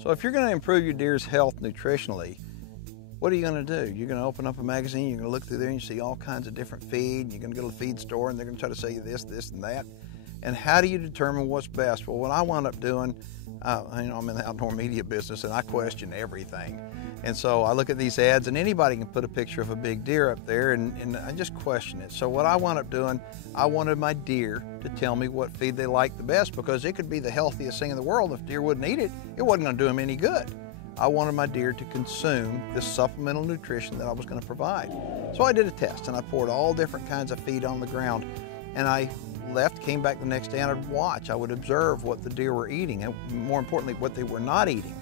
So if you're going to improve your deer's health nutritionally, what are you going to do? You're going to open up a magazine, you're going to look through there and you see all kinds of different feed, you're going to go to the feed store and they're going to try to sell you this, this, and that. And how do you determine what's best? Well, what I wound up doing, I'm in the outdoor media business and I question everything. And so I look at these ads and anybody can put a picture of a big deer up there and I just question it. So what I wound up doing, I wanted my deer to tell me what feed they like the best, because it could be the healthiest thing in the world. If deer wouldn't eat it, it wasn't going to do them any good. I wanted my deer to consume this supplemental nutrition that I was going to provide. So I did a test and I poured all different kinds of feed on the ground, and I left, came back the next day, and I'd watch, I would observe what the deer were eating, and more importantly, what they were not eating.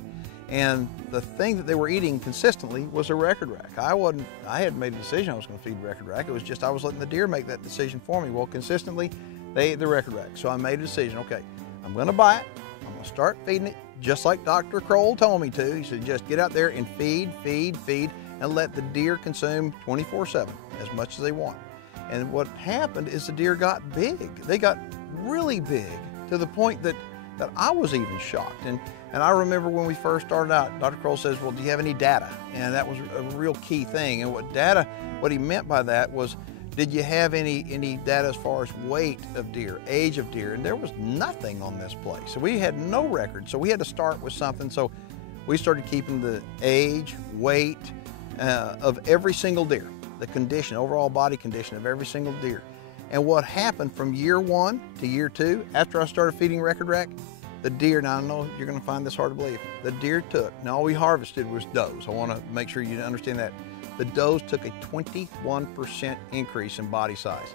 And the thing that they were eating consistently was a record rack. I had made a decision I was going to feed record rack. It was just I was letting the deer make that decision for me. Well, consistently, they ate the record rack. So I made a decision, okay, I'm going to buy it. I'm going to start feeding it just like Dr. Kroll told me to. He said, just get out there and feed, and let the deer consume 24/7, as much as they want. And what happened is the deer got big. They got really big to the point that I was even shocked. And I remember when we first started out, Dr. Kroll says, well, do you have any data? And that was a real key thing. And what he meant by that was, did you have any data as far as weight of deer, age of deer? And there was nothing on this place. So we had no record. So we had to start with something. So we started keeping the age, weight of every single deer, the condition, overall body condition of every single deer. And what happened from year 1 to year 2, after I started feeding record rack, the deer, now I know you're going to find this hard to believe, the deer took, now all we harvested was does. I want to make sure you understand that. The does took a 21% increase in body size.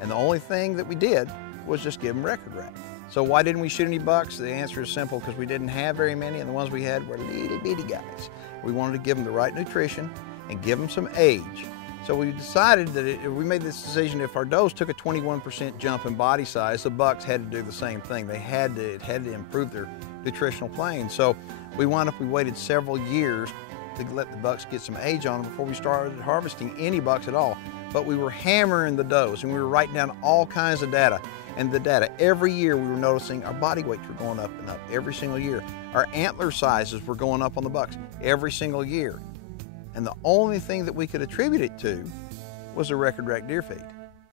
And the only thing that we did was just give them record rack. So why didn't we shoot any bucks? The answer is simple, because we didn't have very many, and the ones we had were little bitty guys. We wanted to give them the right nutrition and give them some age. So we decided that we made this decision, if our does took a 21% jump in body size, the bucks had to do the same thing. It had to improve their nutritional plane. So we waited several years to let the bucks get some age on them before we started harvesting any bucks at all. But we were hammering the does and we were writing down all kinds of data. And the data, every year we were noticing our body weights were going up and up every single year. Our antler sizes were going up on the bucks every single year. And the only thing that we could attribute it to was the record rack deer feed.